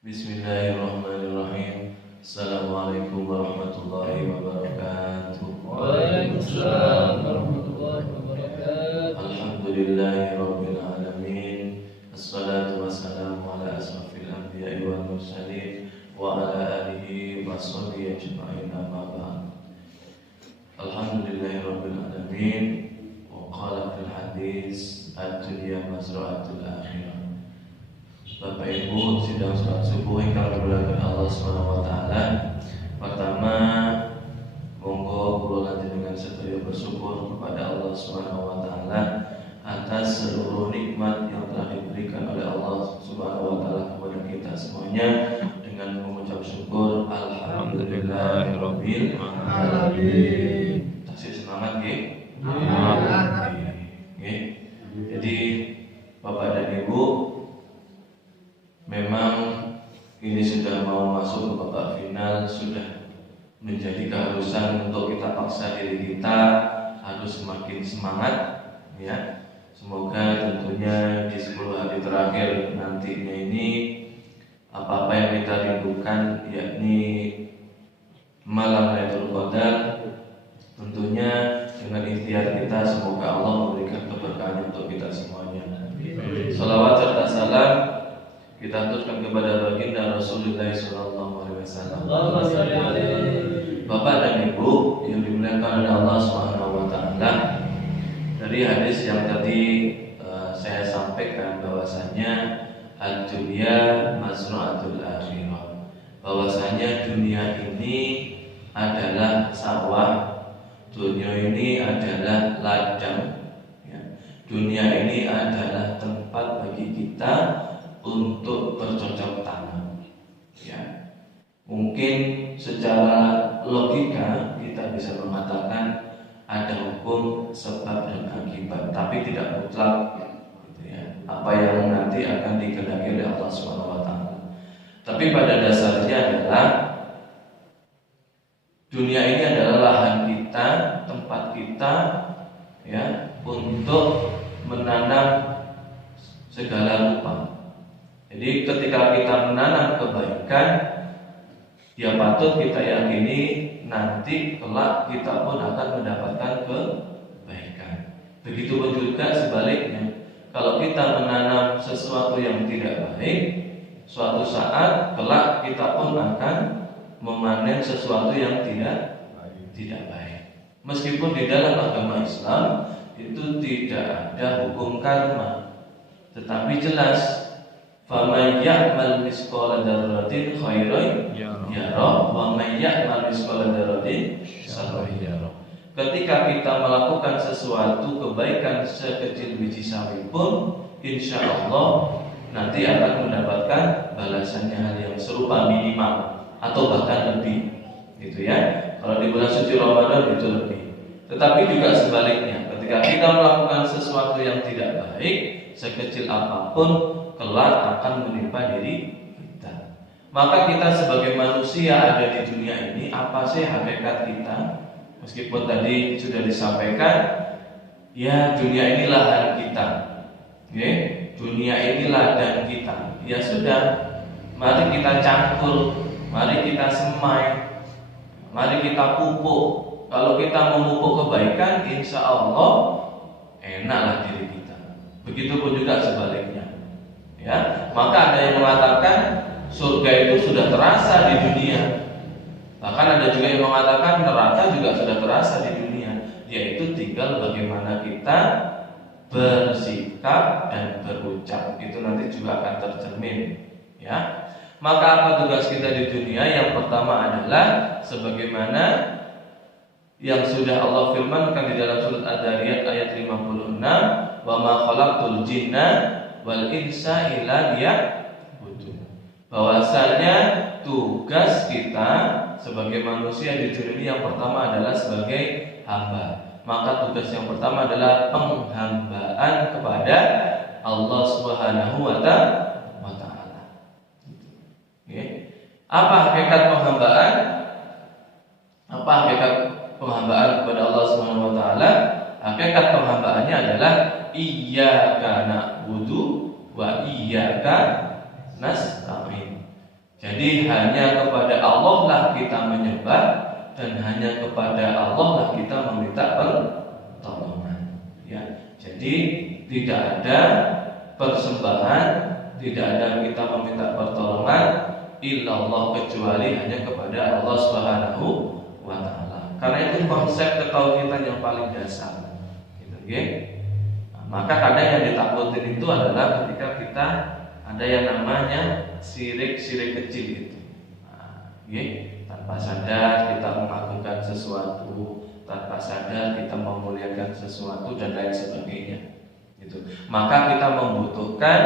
Bismillahirrahmanirrahim. Assalamualaikum warahmatullahi wabarakatuh. Waalaikumsalam warahmatullahi wabarakatuh. Alhamdulillahirabbil alamin. Assalatu wassalamu ala asrofil anbiya'i wal mursalin wa ala alihi wa sahbihi ajma'in, amma ba'd. Alhamdulillahirabbil alamin. Wa qala fil hadis ad-dunya mazra'atul akhirah. Bapak Ibu sidang salat subuh yang kami muliakan Allah Subhanahu wa taala. Pertama, monggo kula dengan sedaya bersyukur kepada Allah Subhanahu wa taala atas seluruh nikmat yang telah diberikan oleh Allah Subhanahu wa taala kepada kita semuanya dengan mengucap syukur alhamdulillahirabbil alamin. Tasik semangat nggih. Nggih. Jadi Bapak dan Ibu, memang ini sudah mau masuk ke babak final, sudah menjadi keharusan untuk kita paksa diri kita harus semakin semangat, ya. Semoga tentunya di 10 hari terakhir nantinya ini apa-apa yang kita rindukan, yakni malam Lailatul Qadar, tentunya dengan ikhtiar kita semoga Allah memberikan keberkahan untuk kita semuanya. Salawat serta salam kita aturkan kepada baginda Rasulullah SAW. Bapak dan Ibu yang dimuliakan oleh Allah Subhanahu wa taala, dari hadis yang tadi saya sampaikan bahwasanya ad-dunya mazra'atul akhirah, bahwasanya dunia ini adalah sawah, dunia ini adalah ladang, ya. Dunia ini adalah tempat bagi kita untuk bercocok tanam, ya. Mungkin secara logika kita bisa mengatakan ada hukum sebab dan akibat, tapi tidak mutlak, gitu ya. Apa yang nanti akan dikehendaki oleh Allah Subhanahu wa taala. Tapi pada dasarnya adalah dunia ini adalah lahan kita, tempat kita, ya, untuk menanam segala rupa. Jadi ketika kita menanam kebaikan, ya patut kita yakini nanti kelak kita pun akan mendapatkan kebaikan. Begitupun juga sebaliknya, kalau kita menanam sesuatu yang tidak baik, suatu saat kelak kita pun akan memanen sesuatu yang tidak baik. Meskipun di dalam agama Islam itu tidak ada hukum karma, tetapi jelas faman ya'mal misqala dzarratin khairan yarah wa man ya'mal misqala dzarratin syarran yarah. Ketika kita melakukan sesuatu kebaikan sekecil biji sawi pun, insya Allah nanti akan mendapatkan balasannya hal yang serupa minimal atau bahkan lebih, gitu ya. Kalau di bulan suci Ramadan itu lebih. Tetapi juga sebaliknya, ketika kita melakukan sesuatu yang tidak baik sekecil apapun, kelak akan menimpa diri kita. Maka kita sebagai manusia ada di dunia ini, apa sih hakikat kita? Meskipun tadi sudah disampaikan, ya dunia ini lahan kita, okay? Dunia ini ladang kita. Ya sudah, mari kita cangkul, mari kita semai, mari kita pupuk. Kalau kita memupuk kebaikan, insya Allah enaklah diri kita. Begitupun juga sebaliknya, ya. Maka ada yang mengatakan surga itu sudah terasa di dunia. Bahkan ada juga yang mengatakan neraka juga sudah terasa di dunia. Yaitu tinggal bagaimana kita bersikap dan berucap, itu nanti juga akan tercermin, ya. Maka apa tugas kita di dunia? Yang pertama adalah sebagaimana yang sudah Allah firmankan di dalam surat Ad-Dariyat ayat 56, wa ma khalaqtul jinna wal insa illa liya'budun. Bahwasanya tugas kita sebagai manusia di dunia ini yang pertama adalah sebagai hamba. Maka tugas yang pertama adalah penghambaan kepada Allah Subhanahu wa taala. Apa hakikat penghambaan? Apa hakikat penghambaan kepada Allah Subhanahu wa taala? Hakikat penghambaannya adalah iyyaka na'budu wa iyyaka nasta'in. Jadi hanya kepada Allah lah kita menyembah, dan hanya kepada Allah lah kita meminta pertolongan. Ya, jadi tidak ada persembahan, tidak ada kita meminta pertolongan illallah kecuali hanya kepada Allah Subhanahu wa taala. Karena itu konsep ketauhidan yang paling dasar. Gitu, okay? Maka kadang yang ditakutin itu adalah ketika kita ada yang namanya syirik kecil itu. Tanpa sadar kita mengagungkan sesuatu, tanpa sadar kita memuliakan sesuatu dan lain sebagainya. Gitu. Maka kita membutuhkan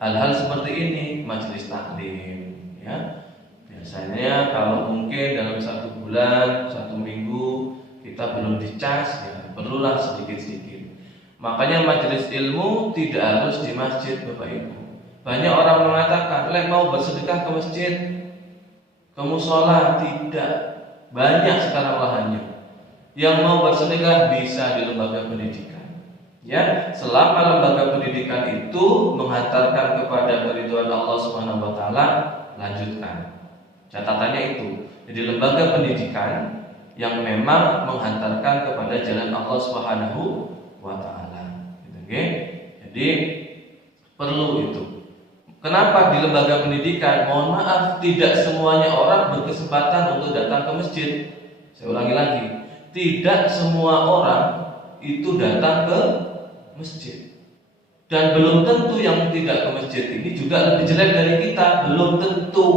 hal-hal seperti ini, majelis taklim. Ya. Biasanya kalau mungkin dalam 1 bulan, 1 minggu kita belum dicas, ya perlulah sedikit-sedikit. Makanya majelis ilmu tidak harus di masjid, Bapak Ibu. Banyak orang mengatakan, mau bersedekah ke masjid, ke musola. Tidak. Banyak sekarang lahannya. Yang mau bersedekah bisa di lembaga pendidikan. Ya, selama lembaga pendidikan itu menghantarkan kepada keridhaan Allah Subhanahu wa taala, lanjutkan. Catatannya itu. Jadi lembaga pendidikan yang memang menghantarkan kepada jalan Allah Subhanahu wa taala. Oke, jadi perlu itu. Kenapa di lembaga pendidikan? Mohon maaf, tidak semuanya orang berkesempatan untuk datang ke masjid. Saya ulangi lagi, tidak semua orang itu datang ke masjid. Dan belum tentu yang tidak ke masjid ini juga lebih jelek dari kita. Belum tentu.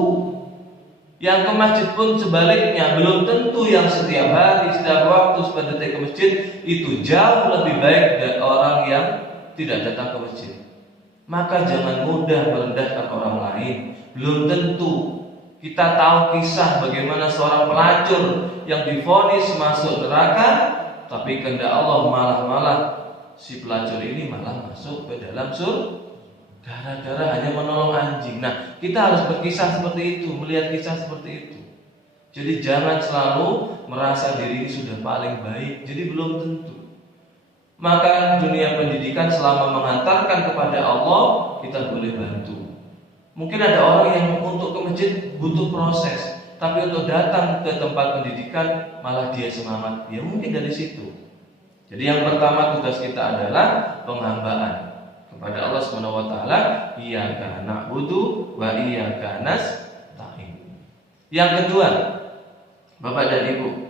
Yang ke masjid pun sebaliknya, belum tentu yang setiap hari, setiap waktu, setiap detik ke masjid itu jauh lebih baik dari orang yang tidak datang ke masjid. Maka jangan mudah merendahkan orang lain. Belum tentu. Kita tahu kisah bagaimana seorang pelacur yang divonis masuk neraka, tapi kehendak Allah malah si pelacur ini malah masuk ke dalam surga. Gara-gara hanya menolong anjing. Nah, kita harus berkisah seperti itu, melihat kisah seperti itu. Jadi jangan selalu merasa diri sudah paling baik. Jadi belum tentu. Maka dunia pendidikan selama menghantarkan kepada Allah, kita boleh bantu. Mungkin ada orang yang untuk ke masjid butuh proses, tapi untuk datang ke tempat pendidikan malah dia semangat. Ya mungkin dari situ. Jadi yang pertama tugas kita adalah penghambaan kepada Allah Subhanahu wa taala, iyyaka na'budu wa iyyaka nasta'in. Yang kedua, Bapak dan Ibu,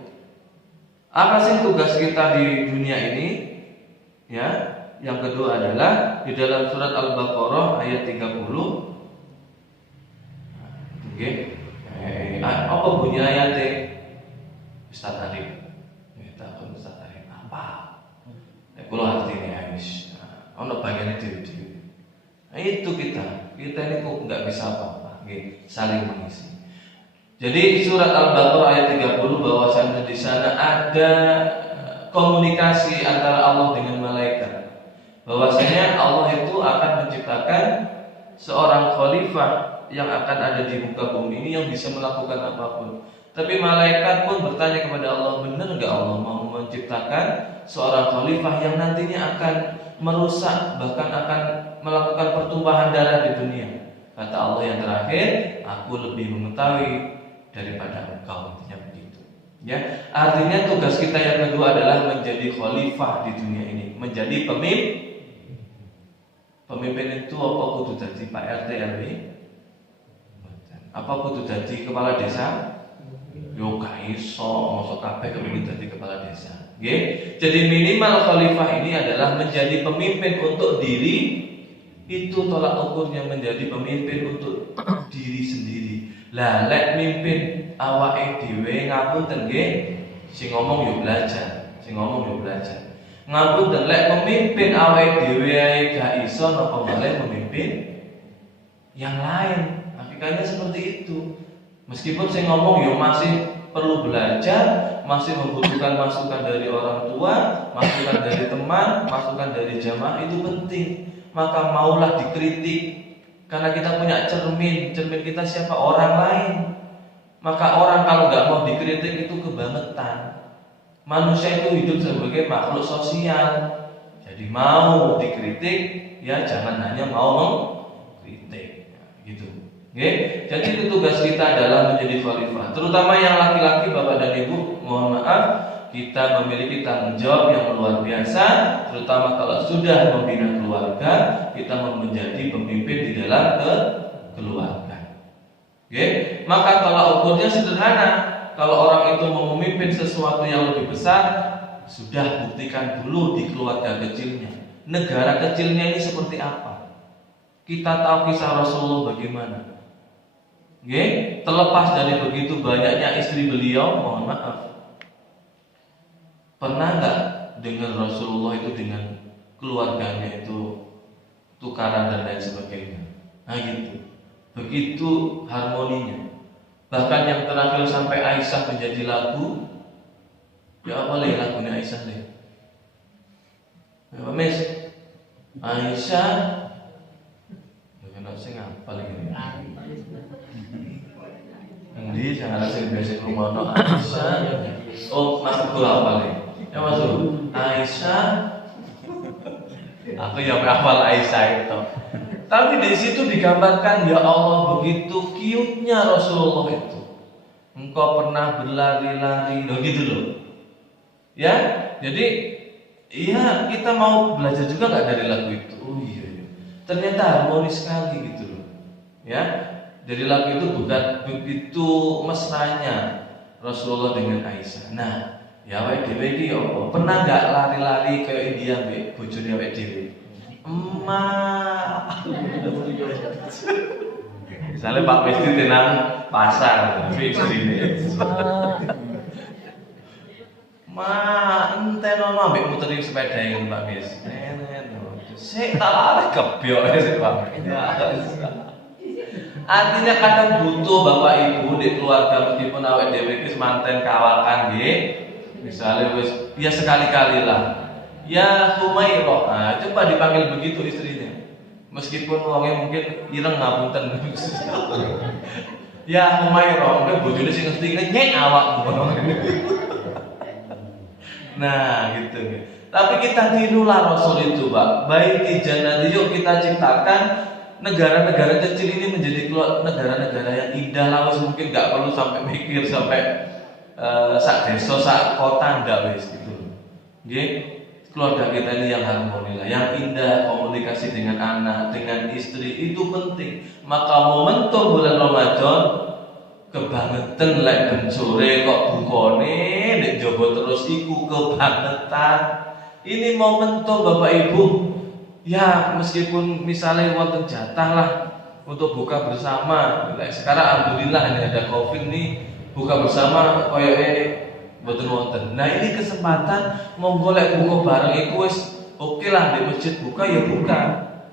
apa sih tugas kita di dunia ini? Ya, yang kedua adalah di dalam surat Al-Baqarah ayat 30. Oke. Apa bunyi ayatnya? Ustaz Arif. Ustaz Arif apa? Kulo artinya wis. Ono bagiannya diri-diri. Nah, itu kita ini kok nggak bisa apa-apa, saling mengisi. Jadi surat Al-Baqarah ayat 30 bahwasanya di sana ada komunikasi antara Allah dengan malaikat. Bahwasanya Allah itu akan menciptakan seorang khalifah yang akan ada di muka bumi ini yang bisa melakukan apapun. Tapi malaikat pun bertanya kepada Allah, benar nggak Allah mau menciptakan seorang khalifah yang nantinya akan merusak, bahkan akan melakukan pertumpahan darah di dunia? Kata Allah yang terakhir, aku lebih mengetahui daripada engkau. Intinya begitu. Ya, artinya tugas kita yang kedua adalah menjadi khalifah di dunia ini, menjadi pemimpin. Pemimpin itu apa kudu jadi Pak RT RW? Apa kudu jadi kepala desa? Yo gak iso, mosok kabeh kepengin dadi kepala desa. Nggih. Jadi minimal khalifah ini adalah menjadi pemimpin untuk diri. Itu tolak ukurnya menjadi pemimpin untuk diri sendiri. Lah lek mimpin awake dhewe ngapunten nggih, sing ngomong yo belajar, Ngapunten lek memimpin awake dhewe ae gak iso napa malah memimpin yang lain. Hakikatnya seperti itu. Meskipun saya ngomong ya masih perlu belajar, masih membutuhkan masukan dari orang tua, masukan dari teman, masukan dari jamaah, itu penting. Maka maulah dikritik, karena kita punya cermin kita siapa? Orang lain. Maka orang kalau nggak mau dikritik itu kebangetan. Manusia itu hidup sebagai makhluk sosial. Jadi mau dikritik, ya jangan hanya mau mengkritik, gitu. Jadi itu tugas kita adalah menjadi khalifah. Terutama yang laki-laki, Bapak dan Ibu, mohon maaf, kita memiliki tanggung jawab yang luar biasa. Terutama kalau sudah membina keluarga, kita menjadi pemimpin di dalam keluarga. Maka kalau ukurnya sederhana, kalau orang itu mau memimpin sesuatu yang lebih besar, sudah buktikan dulu di keluarga kecilnya. Negara kecilnya ini seperti apa? Kita tahu kisah Rasulullah bagaimana. Terlepas dari begitu banyaknya istri beliau, mohon maaf, pernah nggak dengar Rasulullah itu dengan keluarganya itu tukaran dan lain sebagainya? Nah gitu, begitu harmoninya. Bahkan yang terakhir sampai Aisyah menjadi lagu. Ya apa lagi lagunya Aisyah nih? Ya Miss, Aisyah. Kenapa sih ngapa lagi? Ini jangan asing biasa rumah no Aisyah. Oh maksudku apa nih? Ya maksud Aisyah. Aku yang hafal Aisyah itu. Tapi di situ digambarkan ya Allah begitu cute-nya Rasulullah itu. Engkau pernah berlari-lari, gitu loh. Ya, jadi iya kita mau belajar juga nggak dari lagu itu? Oh iya. Ternyata harmonis sekali gitu loh. Ya, dari lagu itu bukan begitu mesranya Rasulullah dengan Aisyah. Nah, ya awake dhewe iki yo pernah nggak lari-lari ke India mbek bojone awake dhewe? Emak. Misalnya Pak Mesti tenang pasar, tapi istrine. Ma, ente nono ambek muterin sepeda yang Mbak Mis. Sik tak lari kebyok sik Pak. Artinya kadang butuh Bapak Ibu di keluarga meskipun awake dhewe iki manten kawakan nggih. Misalnya wis ya sekali-kali lah. Ya Humairah, nah, coba dipanggil begitu istrinya. Meskipun orangnya mungkin ireng ngapunten. Ya Humairah, mungkin bojone sing ngerti nyek awakmu. Nah, gitu. Tapi kita tirulah Rasul itu, Pak. Baik jannah, yuk kita ciptakan negara-negara kecil ini menjadi negara-negara yang indah. Lawas mungkin nggak perlu sampai mikir sampai sak desa, sak kota ndak wis gitu. Nggih. Keluarga kita ini yang harmoni lah, yang indah, komunikasi dengan anak, dengan istri itu penting. Maka momentum bulan Ramadan kebangetan lek ben sore kok bukone nek jaba terus iku kebangetan. Ini momentum Bapak Ibu. Ya, meskipun misalnya wonten jatah lah untuk buka bersama. Sekarang alhamdulillah ini ada Covid nih, buka bersama koyoke mboten wonten. Nah, ini kesempatan mau golek buka bareng iku wis oke lah di masjid buka ya buka.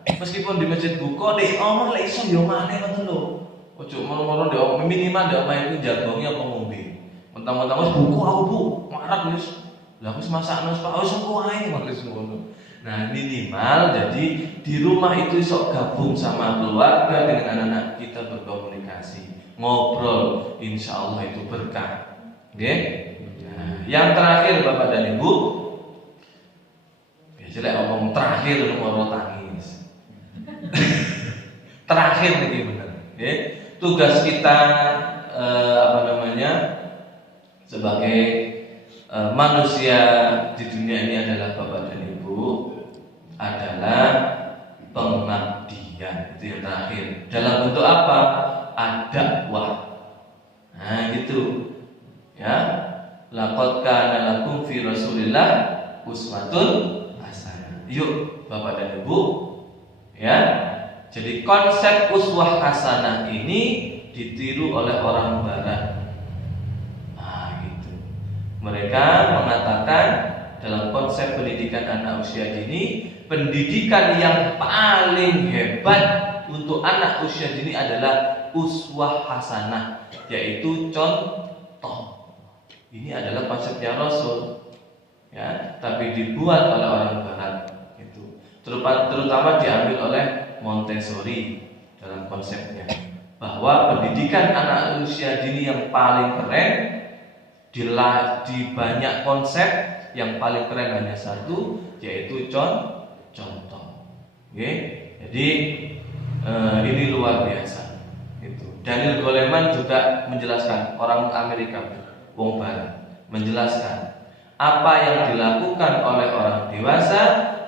Meskipun di masjid buka nek omah lek iso ya maneh ngoten lho. Ojo moro-moro ndek minimal ndek omah iku jagonge apa ngombe. Mentang-mentang wis buku aku Bu, marah wis. Lah wis masakno wis Pak wis engko ae wis ngono. Nah, minimal jadi di rumah itu iso gabung sama keluarga dengan anak-anak kita berkomunikasi, ngobrol, insyaallah itu berkah. Nggih? Nah, yang terakhir Bapak dan Ibu, ya jelek ngomong terakhir ngomong tangis. Terakhir nih bener. Okay? Tugas kita sebagai manusia di dunia ini adalah Bapak dan Ibu adalah pengabdian. Itu yang terakhir. Dalam bentuk apa? Dakwah. Nah, gitu. Ya. Laqad kana lakum fi Rasulillah uswatun hasanah. Yuk Bapak dan Ibu, ya. Jadi konsep uswah hasanah ini ditiru oleh orang barat. Nah, gitu. Mereka mengatakan dalam konsep pendidikan anak usia dini, pendidikan yang paling hebat untuk anak usia dini adalah uswah hasanah, yaitu contoh. Ini adalah konsepnya Rasul, ya, tapi dibuat oleh orang Barat, itu. Terutama diambil oleh Montessori dalam konsepnya, bahwa pendidikan anak usia dini yang paling keren di banyak konsep yang paling keren hanya satu, yaitu contoh. Okay? Jadi ini luar biasa. Itu. Daniel Goleman juga menjelaskan, orang Amerika, wong Barat, menjelaskan apa yang dilakukan oleh orang dewasa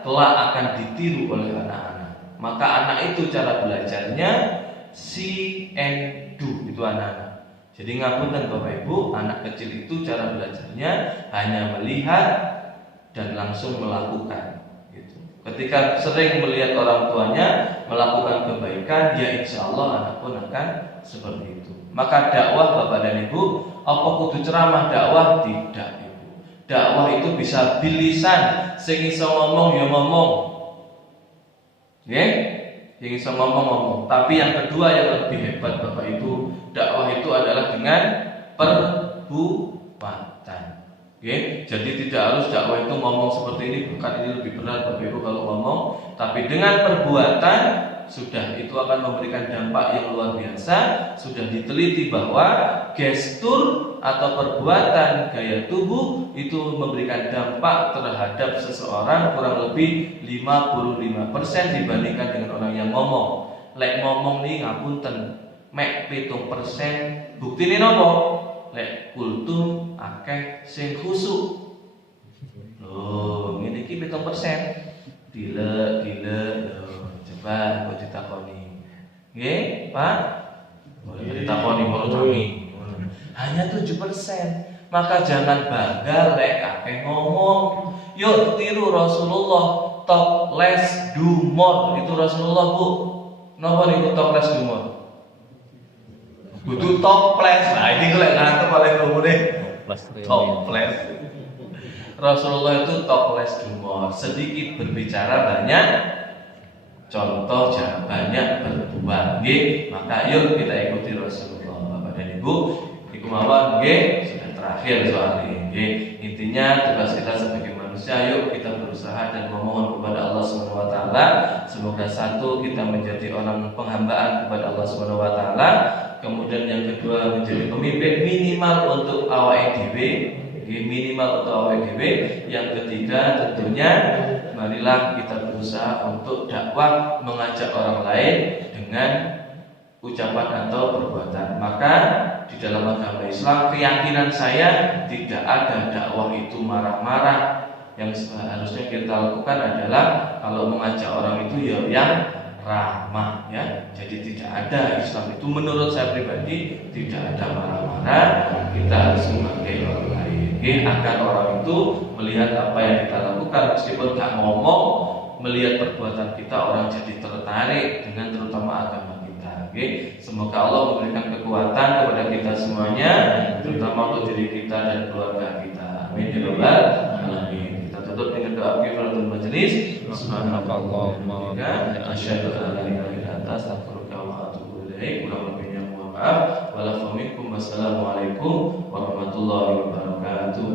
kelak akan ditiru oleh anak-anak. Maka anak itu cara belajarnya see and do, itu anak-anak. Jadi ngapunten Bapak Ibu, anak kecil itu cara belajarnya hanya melihat dan langsung melakukan. Gitu. Ketika sering melihat orang tuanya melakukan kebaikan, ya insya Allah anak pun akan seperti itu. Maka dakwah Bapak dan Ibu, apa kudu ceramah dakwah? Tidak. Dakwah itu bisa bilisan, sing iso ngomong ya ngomong. Nggih? Sing iso ngomong. Tapi yang kedua yang lebih hebat Bapak Ibu, dakwah itu adalah dengan perbuatan. Nggih? Jadi tidak harus dakwah itu ngomong seperti ini, bukan, ini lebih berat Bapak Ibu kalau ngomong, tapi dengan perbuatan sudah itu akan memberikan dampak yang luar biasa. Sudah diteliti bahwa gestur atau perbuatan gaya tubuh itu memberikan dampak terhadap seseorang kurang lebih 55% dibandingkan dengan orang yang ngomong. Lek ngomong nih ngapunten, mek 7%, buktine nopo? Lek kultum akeh sing khusuk. Loh, ngene iki 7%. Dile coba kok ditakoni. Nggih, Pak? Boleh ditakoni karo kami. Hanya 7%. Maka jangan bangga lek akeh ngomong. Yuk tiru Rasulullah, talk less do more. Itu Rasulullah, Bu. Napa niku talk less do more? Kudu toples. Nah, ini lek ngantuk oleh ngomongane toples. Rasulullah itu toples do more. Sedikit berbicara, banyak contoh, banyak berbuat. Nggih, maka yuk kita ikuti Rasulullah. Bapak dan Ibu, iku mawon nggih, sudah terakhir soal ini. Nggih, intinya tugas kita sebagai manusia, yuk kita berusaha dan memohon kepada Allah Subhanahu wa taala semoga satu kita menjadi orang penghambaan kepada Allah Subhanahu wa taala, kemudian yang kedua menjadi pemimpin minimal untuk awake dhewe, minimal untuk awake dhewe. Yang ketiga tentunya marilah kita berusaha untuk dakwah, mengajak orang lain dengan ucapan atau perbuatan. Maka di dalam agama Islam keyakinan saya tidak ada dakwah itu marah-marah. Yang seharusnya kita lakukan adalah kalau mengajak orang itu ya yang ramah, ya. Jadi tidak ada, Islam itu menurut saya pribadi tidak ada marah-marah. Kita harus menghargai orang lain, agar orang itu melihat apa yang kita lakukan meskipun tak ngomong, melihat perbuatan kita orang jadi tertarik dengan terutama agama kita. Semoga Allah memberikan kekuatan kepada kita semuanya, terutama untuk diri kita dan keluarga kita. Amin ya rabbal alamin. Kita tutup dengan doa kifaratul majelis. Subhanakallahumma wa bihamdika asyhadu an la ilaha illa anta astaghfiruka wa atubu ilaik. Kurang lebihnya mohon maaf. Wassalamualaikum warahmatullahi wabarakatuh.